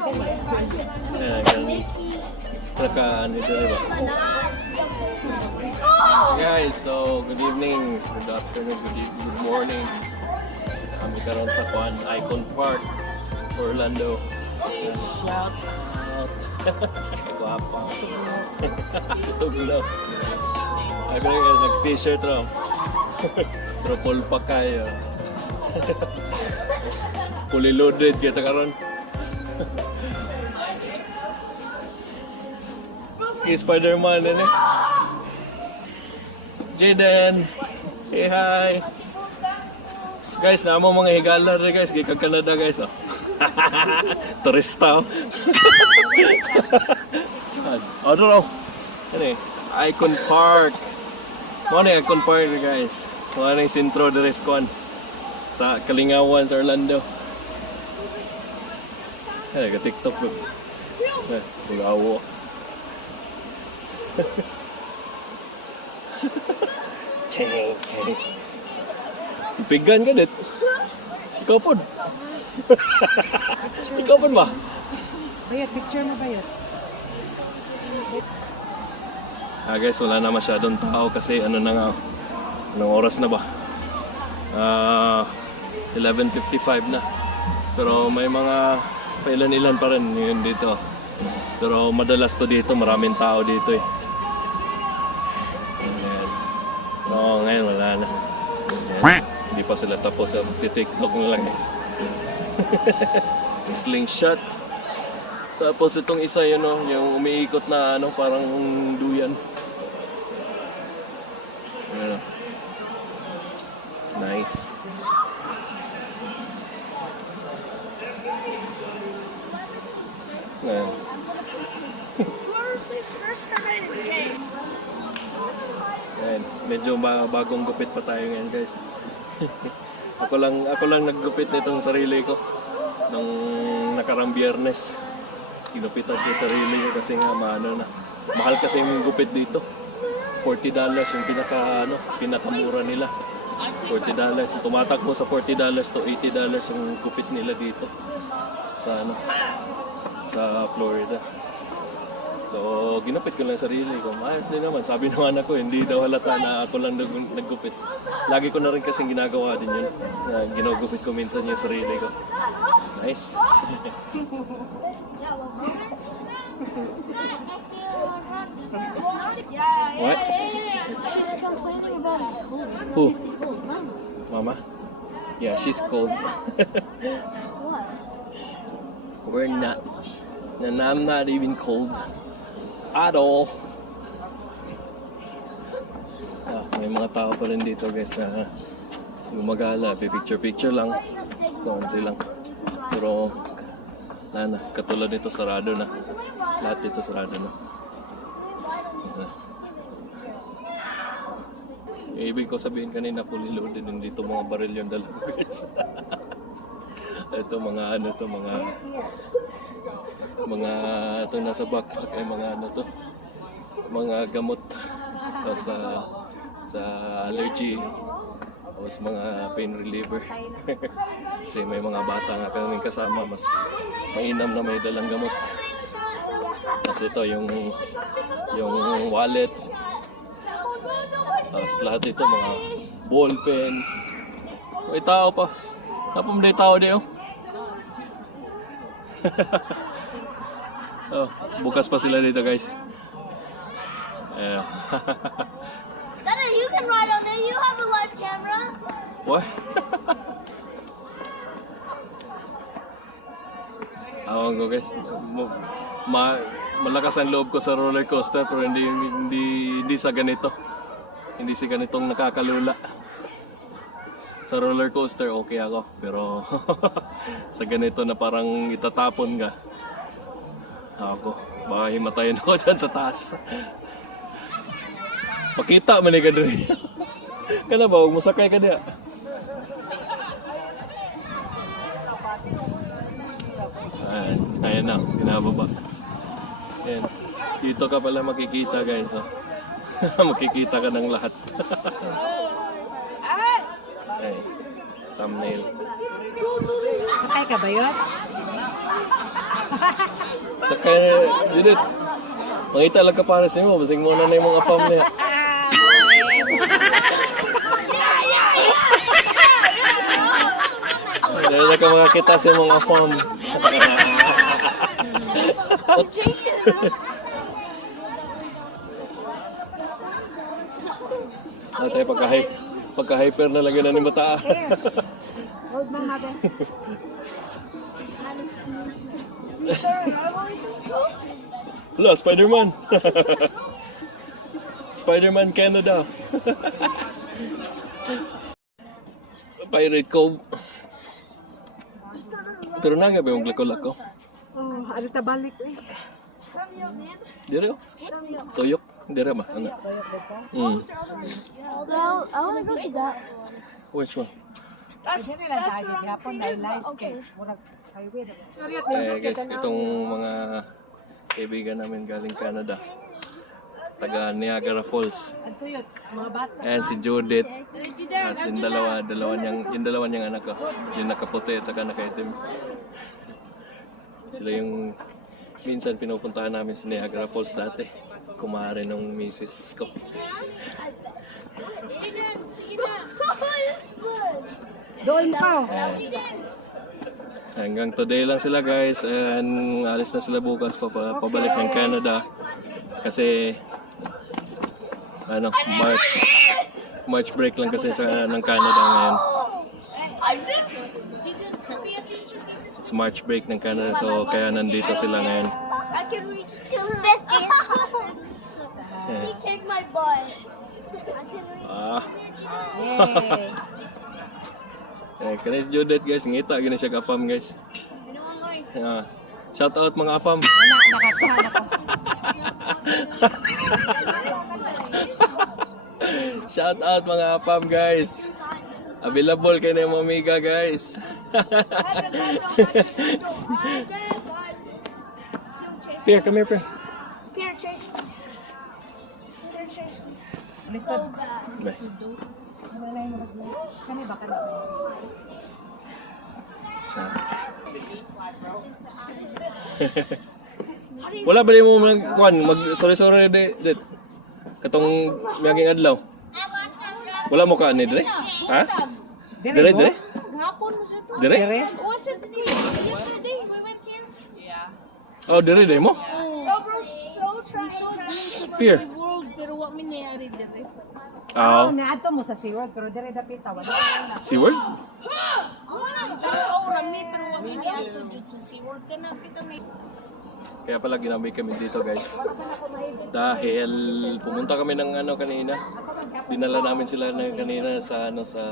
Ano ito, diba? Guys, so good evening, good afternoon, good morning. Kami karon sa Kwan Icon Park, Orlando. Shout out! Guwapa. Tugnaw. Ay, pero nag-t-shirt raw. Pero full pa kayo. Fully loaded kita karon. Si Spider-Man na Jaden, say hi. Guys, naamo mga higala rin guys, gikag Canada guys. Oh. Turista oh. Ano raw? Ano eh? Icon Park. Ano yung Icon Park guys? Ano yung sentro de Rescon sa Kalingawan sa Orlando. Ay, ka-TikTok ko. Pulawo. Cheng, cheng. Pigan ka dit. Ikaw po. Ikaw po ba? Bayat, picture na bayat. Guys, wala na masyadong tao kasi ano na nga. Anong oras na ba? 11:55 na. Pero may mga pailan-ilan pa rin yun dito. Pero madalas to dito, maraming tao dito eh. Oo, ngayon wala na. Ayan. Hindi pa sila tapos sa TikTok na lang guys. Slingshot. Tapos itong isa yun oh, yung umiikot na ano, parang duyan. Ayan. Nice. Ayan. Ayan, medyo bagong gupit pa tayo ngayon guys. ako lang naggupit nitong sarili ko nung nakarang Biyernes. Ginupitan ko yung sarili ko kasi nga maano na. Mahal kasi yung gupit dito. $40 yung pinakamura nila. $40. Tumatakbo sa $40 to $80 yung gupit nila dito sa sa Florida. So, ginupit ko lang sarili ko. Ayos din naman. Sabi ng anak ko, hindi daw halata na ako lang naggupit. Lagi ko na rin kasing ginagawa din yun. Ginagupit ko minsan yung sarili ko. Nice. What? She's complaining about his cold. Who? Mama? Yeah, she's cold. What? We're not. And I'm not even cold. At all. May mga tao pa rin dito guys na gumagala, picture lang, konti lang. Pero katulad nito sarado na. Lahat dito sarado na. Yung ibig ko sabihin kanina fully loaded, hindi ito mga baril yung dalawa guys. Ito mga ito nasa backpack ay mga mga gamot sa allergy o mga pain reliever. Kasi may mga bata nga kaming kasama, mas mainam na may dalang gamot. Kasi ito yung wallet, tapos lahat ito mga ball pen. May tao pa, napamday tao di oh. Oh, bukas pa sila dito guys. Yeah. Dada, you can ride out there. You have a live camera. What? Awang ko guys. Malakas ang loob ko sa roller coaster pero hindi sa ganito. Hindi sa ganitong nakakalula. Sa roller coaster okay ako pero sa ganito na parang itatapon ka. Ako, baka himatayin ako dyan sa taas. Pakita man ka doon. Kana ba, huwag mo sakay ka diya. Ayan na, pinababa. Ayan. Dito ka pala makikita guys. Oh. Makikita ka ng lahat. Ay, thumbnail. Sakay ka ba yun? Sa kaya, Judith, mangita lang ka para sa mo, basing mo na na yung mga afam niya. Dahil na ka makakita sa mga afam. Natay pagka-hyper na lagyan na ni Mata. Hold my mother. Hello, Spider-Man! Spider-Man Canada! Pirate Cove. Pero na nga ba yung lako-lako? Oh, ano tabalik eh. Dire oh. Tuyok. Dire ba? Ano? Well, I want to go to that. Which one? Kasi nila tayo, yapon na lights kay murag highway na. Guys, itong mga kaibigan namin galing Canada. Taga Niagara Falls. Ang tuyot, mga bata. Ayan si Judith. As yung dalawa niyang anak ko. Yung nakaputi at saka nakaitim. Sila yung minsan pinupuntahan namin sa Niagara Falls dati. Kumare nung misis ko. Doon pa. Hanggang today lang sila guys. And alis na sila bukas pabalik ng Canada. Kasi ano, March break lang kasi ng Canada ngayon. It's March break ng Canada, so kaya nandito sila ngayon. I can reach to her. He kicked my butt. I can reach. Yay. Kanis Judith guys, ngita gina siya ka-afam guys. Shout out mga afam. Nakakuha na ko. Shout out mga afam guys. Available kayo na yung mamiga guys. Here, come here, Pierre. Peter chase me. Peter chase me. Lisod. Bye. Wala yung kani ba kana? Wala ba mo mag-sorry dit. Katong miyaging adlaw. Wala mo ka ani dire? Ha? Dire? Gahapon mo siya to. Dire? Was it yesterday? We went here. Oh, dire mo? Pierre. World, pero what nangyari dire? Oh, Naadto mo sa SeaWorld pero dire dapita wala. SeaWorld? Oo, rami, pero what nangyari dyan sa SeaWorld. Kanapita may... Kaya pala ginamay kami dito guys. Dahil pumunta kami ng kanina. Dinala namin sila kanina sa sa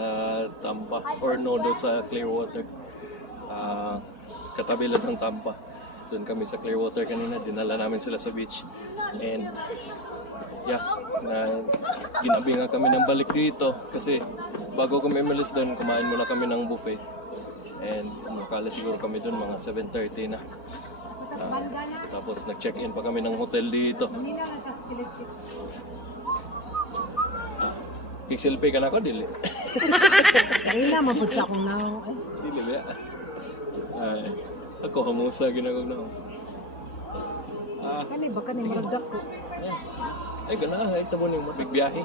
Tampa or no doon sa Clearwater. Katabi lang ng Tampa. Doon kami sa Clearwater kanina. Dinala namin sila sa beach. And yeah, ginabi nga kami ng balik dito kasi bago kami umalis doon, kumain muna kami ng buffet. And makala siguro kami doon mga 7:30 na. Tapos nag-check-in pa kami ng hotel dito. Pixel pay ka na ako, dili? Kaya na mapud sa akong nang. Dili ba? Ay, ako hamusa ginagawa na. Kani ba kani maragdak ko. Ay, gana, ay tamo ni bigbiyahe.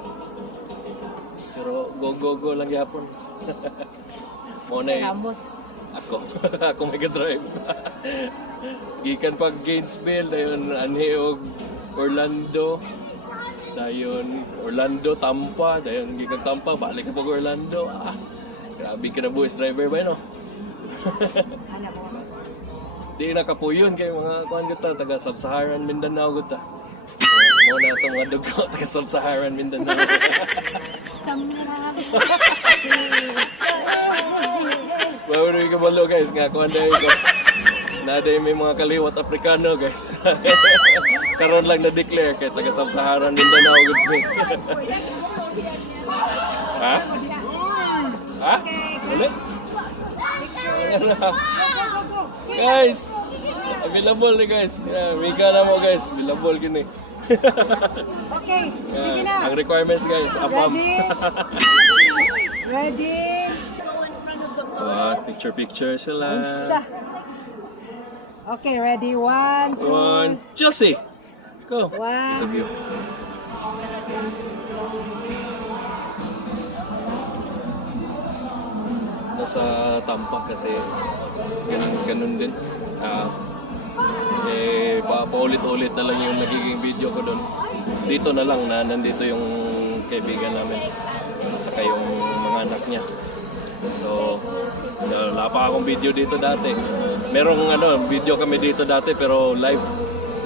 Pero go lang gihapon. Mo na Hamos. ako may drive. Gikan pag Gainesville, dayon anhi og Orlando. Dayon Orlando, Tampa, dayon gikan Tampa, balik pag Orlando. Grabe ka na buwis driver ba no? Ana mo. Di nakapuyon kay mga kuan gata taga Sub-Saharan Mindanao gata. Mo na itong mga dugo taga Sub-Saharan Mindanao. Bago rin kabalo guys, nga kuan dahil ko. Naday may mga kaliwat Afrikano guys. Karon lang na-declare kay taga Sub-Saharan Mindanao gud. Ha? Ha? Ulit? Guys, available ni guys. Miga na mo guys, available kini. Okay, sige na. Ang requirements guys, apam. Ready? Picture sila. Isa. Okay, ready? One, two. One, Chelsea! Go! One. It's a view. Nasa Tampa kasi ganun din. Paulit-ulit na lang yung nagiging video ko doon. Dito na lang na nandito yung kaibigan namin at saka yung mga anak niya. So, wala pa akong video dito dati. Merong video kami dito dati pero live,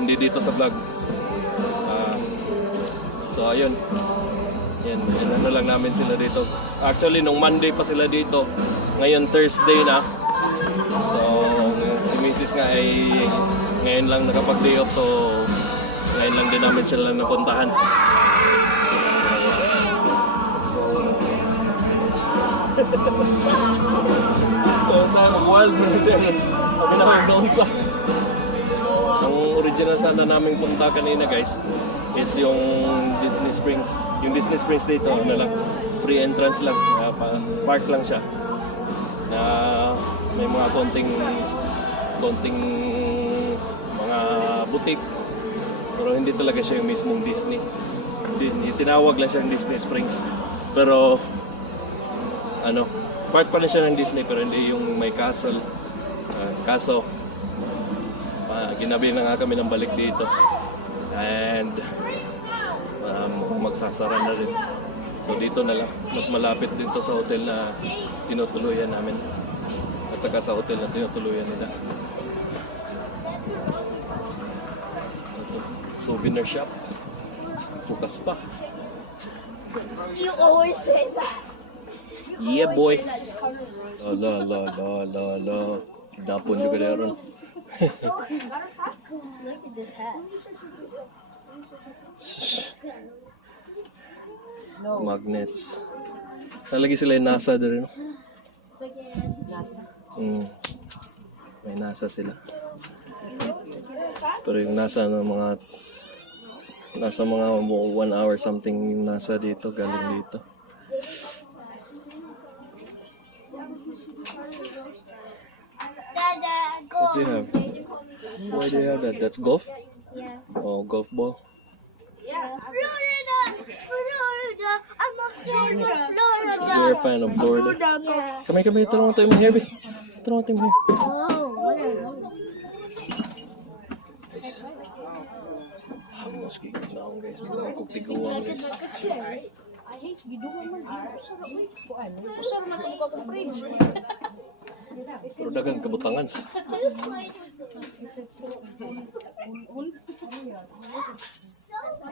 hindi dito sa vlog. So ayun. Yan ano lang namin sila dito. Actually nung Monday pa sila dito. Ngayon Thursday na. So si Mrs. nga ay ngayon lang nakapag-day off, so ngayon lang din namin sila napuntahan. So sa wild na siya. Kami na doon sa ang original sana naming punta kanina guys is yung Disney Springs. Yung Disney Springs dito, lang, free entrance lang. Park lang siya. Na may mga konting mga butik. Pero hindi talaga siya yung mismong Disney. Tinawag lang siya Disney Springs. Pero part pa rin siya ng Disney pero hindi yung may castle. Kaso ginabi na nga kami ng balik dito. And magsasara na rin. So dito na lang. Mas malapit dito sa hotel na tinutuluyan namin. At saka sa hotel na tinutuluyan nila. Ito, souvenir shop. Bukas pa. You always say that. Yeah boy. La. Dapon juga na ron. Look at this hat. Magnets. Nalagi sila yung NASA din. May NASA sila. Pero yung NASA nasa mga 1 hour something yung NASA dito, galing dito. Dada, go. What do you have? Why do you have that? That's golf? Yeah. Oh, golf ball. Florida. I'm a fan of Florida. You're a fan of Florida. Yeah. Come here. Tara tayo mo heavy. Tara tayo mo heavy. Oh, what are those? Mas kikinaon guys. Mga kutiguan guys. I hate gidugan man. Usar na ko ko fridge. Pero dagang kabutangan.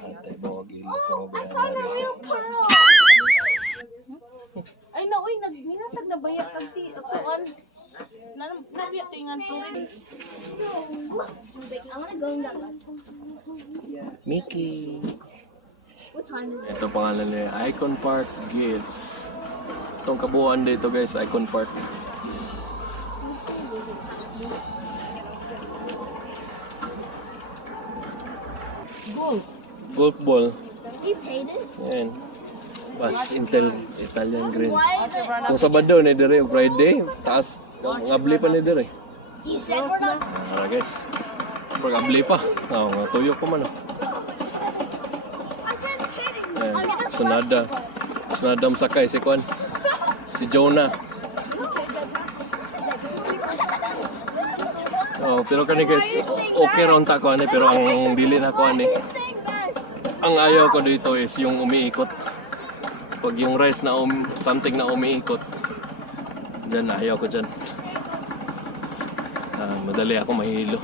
Atay bawag ilok mga bayan na guys. Ay na oy nagminatag na bayat kag ti atuan. Nabiya tingan to. I want to go in that one. Mickey. What time is it? Ito pangalan niya, Icon Park Gives. Itong kabuuan dito guys, Icon Park. Golf ball. You paid it? Yan. Bas Italian Green. Kung Sabado na dire, Friday, taas. Ngabli pa na dire. You said we're not. Guys. Pag abli pa. Tuyok pa man. Sunada. Sunada sakay si Kwan. Si Jonah. Pero kani guys, okay ron ta ko ani pero ang dili na ko ani. Ang ayaw ko dito is yung umiikot. Pag yung rice na something na umiikot. Diyan ayaw ko diyan. Madali ako mahilo.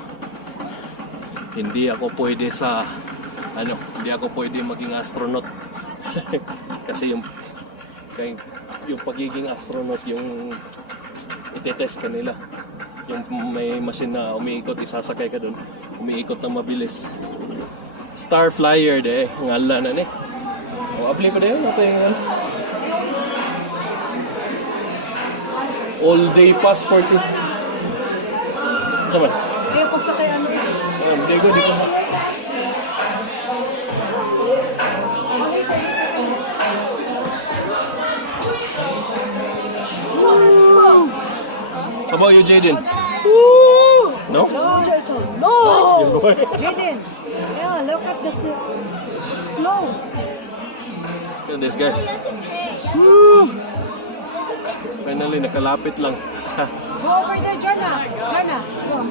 Hindi ako pwede hindi ako pwede maging astronaut. Kasi yung pagiging astronaut yung itetest kanila. Yung may machine na umiikot, isasakay ka doon. Umiikot na mabilis. Star Flyer de, ngalan na ni. Apply ko na yun. All day pass 40. Sama. Kaya po sa kaya Hindi ko. How about you, Jaden? No? Turtle. No! Jaden. Yeah, look at the it's close. Look at this, guys. Woo! Finally, nakalapit lang. Ha. Go over there, Jana. Jana, go.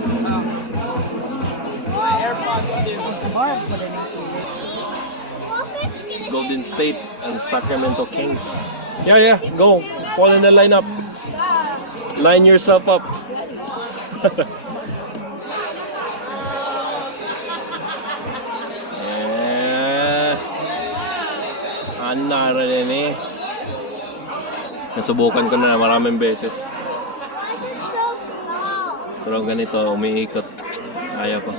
Golden State and Sacramento Kings. Yeah, go. Fall in the lineup. Line yourself up. Yeah. Ana rin eh. Nasubukan ko na maraming beses. Pero ganito, umiikot. Ayaw ko.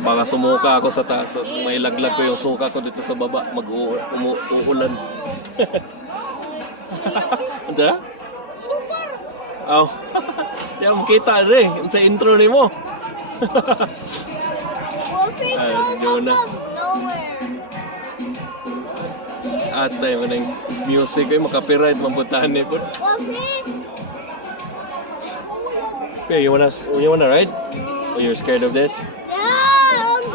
Baka sumuka ako sa taas. May laglag ko yung suka ko dito sa baba. Mag-uulan. Anda? So far! Oh. Di ako makita rin. Sa intro ni mo. Wolfie goes yun na. up of nowhere. At tayo mo ng music ay makapiright mapuntahan ni po. Wolfie? Okay, you wanna ride? Or you're scared of this? Yeah, I'm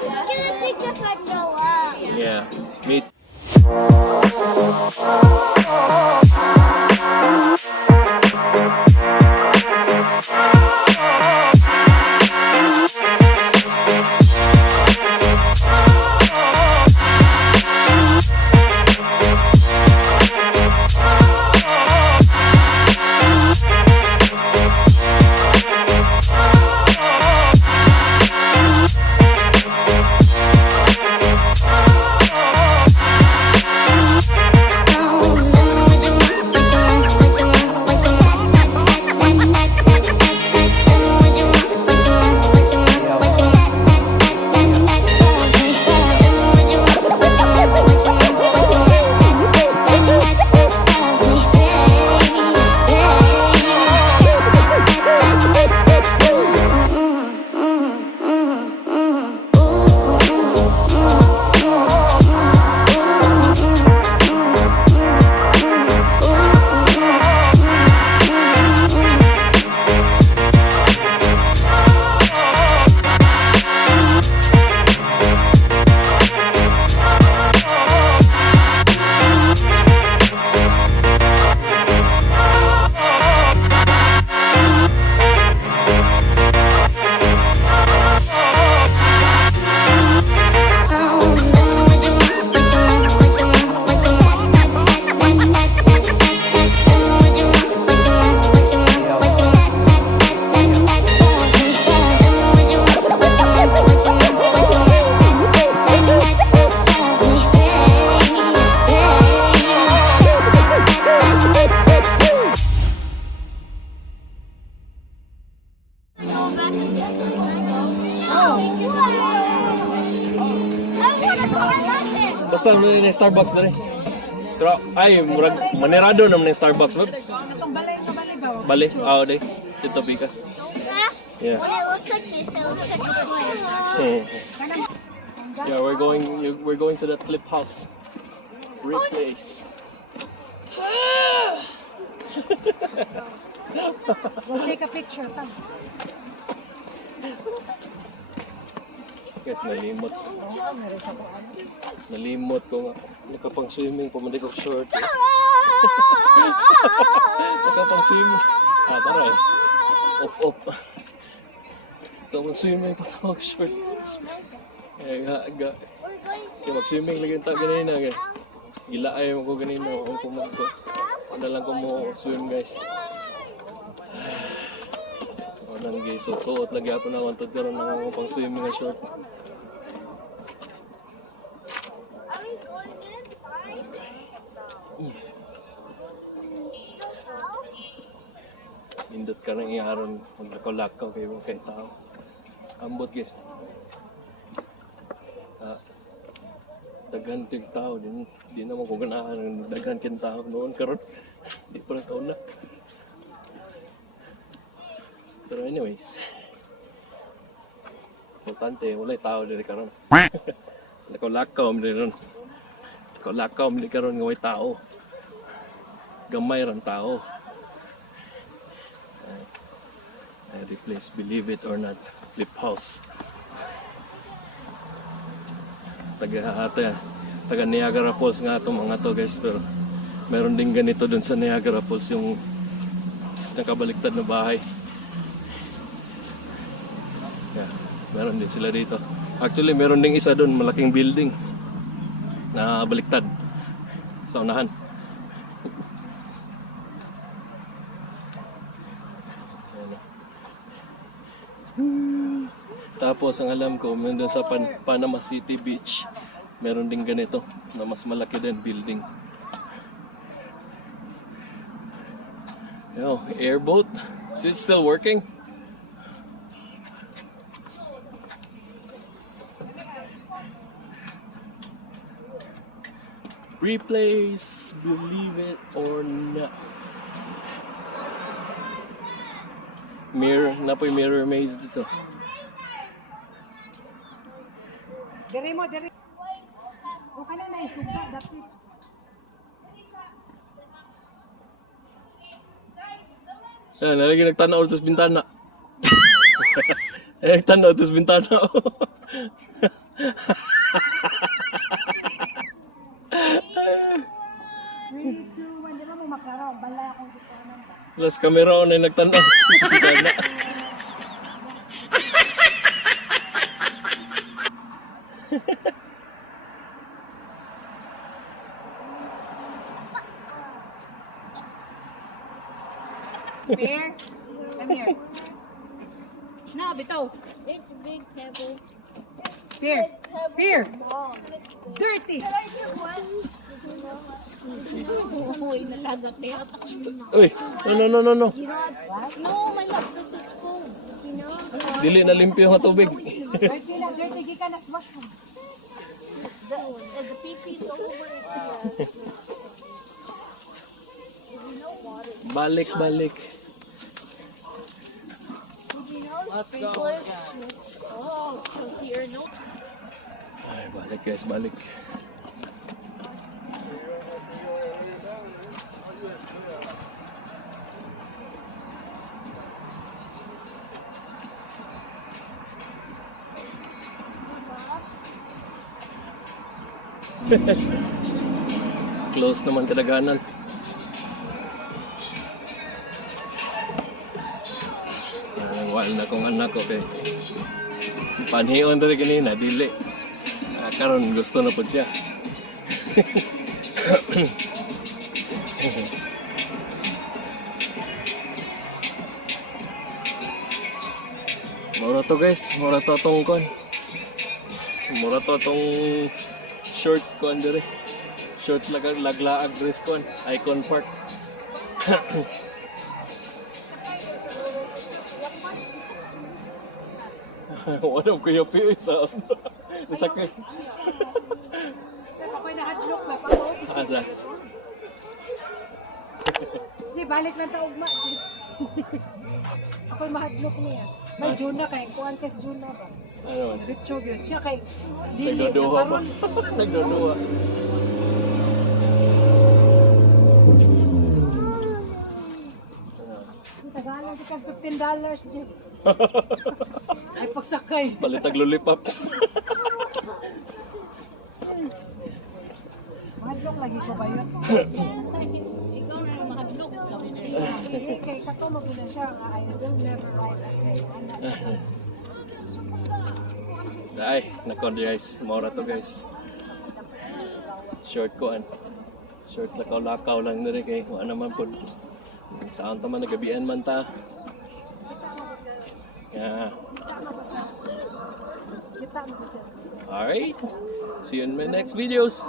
just gonna think if I throw up. Yeah. Me basta na Starbucks na rin. Pero ay, murag manirado naman ng Starbucks, ba? Itong balay ba? Bali, day. Dito bigas. Yeah. When it looks like this, it looks like a plant. Yeah, we're going to that clip house. Rich place. We'll take a picture. Tag. Guys, nalimot ko nga. Nakapang swimming, pumandi ko short. Nakapang swimming. Tara eh. Op. Nakapang swimming, patawag short. Kaya kaya mag-swimming lagi ta ganina. Gila ayaw ko ganina. Kung pumunta. Wala lang ko mo swim, guys. Nang suot lagi ako na wantod karon nang ako pang swimming na short. Indot ka nang iaron maglakaw-lakaw kay tao. Ambot, guys. Daghan tig tao di naman ko ganahan daghan kin tao noon karon. Di pa na taon na. Pero anyways, importante, wala tao dito karon. Lakaw-lakaw dito ron. Lakaw-lakaw dito karon nga way tao. Gamay ran tao. the place, believe it or not, flip house. Taga Niagara Falls nga itong mga to guys, pero meron din ganito dun sa Niagara Falls, yung nakabaliktad na bahay. Yeah, meron din sila dito. Actually, meron ding isa dun, malaking building na baliktad sa unahan. Tapos ang alam ko, doon sa Panama City Beach, meron din ganito na mas malaki din building. Yo, airboat, is it still working? Replays, believe it or not. Mirror, napoy mirror maze dito. Diri mo, diri. O ka na isuga, dati. Yan, nalagi nagtanaw utos bintana. Nagtanaw utos bintana. Three, two, one, di ba mo maklaro? Bala akong ikaw ba? Plus camera on ay nagtanaw utos bintana. Spear, come here. No, bitaw. It's a big pebble. Spear, spear. Dirty. Uy, nalagat niya. Uy, no. No, my love, this is cold. You know? Dili na limpyo ang tubig. Dirty na, dirty. Gika na swash mo. The pee-pee's over it. Balik. Sprinklers. Oh, because here, no. Ay, balik guys, balik. Close naman kadaganan. Wala na kong anak ko kay panhiyon dali kanina, dili. Karon gusto na po siya. Mura to guys, mura to tong kon. Mura to tong short kon dire. Short laglaag dress kon, Icon Park. Wala ko yung piyo sa sakit. Pero ako'y nahadlok na. Pag-uwi. Asa. Di, balik lang taugma. Di. Ako'y mahadlok niya. May Juna kay. Kuhan kes Juna ba? Ano? Ritsog yun. Siya kay Dili. Nagdodoha ba? Nagdodoha. Tagalan si kag $15, Jeff. Ay pagsakay. Palitag lollipop. Mahadlok lagi ko ba yun? Ikaw na yung mahadlok. Sabi siya. Hindi, kay katulog na siya. I will never ride again. Ay, nakon guys. Maura to guys. Short ko an. Short lakaw-lakaw lang na rin kay kung ano man po. Saan ta man nagabian man ta. Yeah. Kita mo ko siya. Alright. See you in my next videos.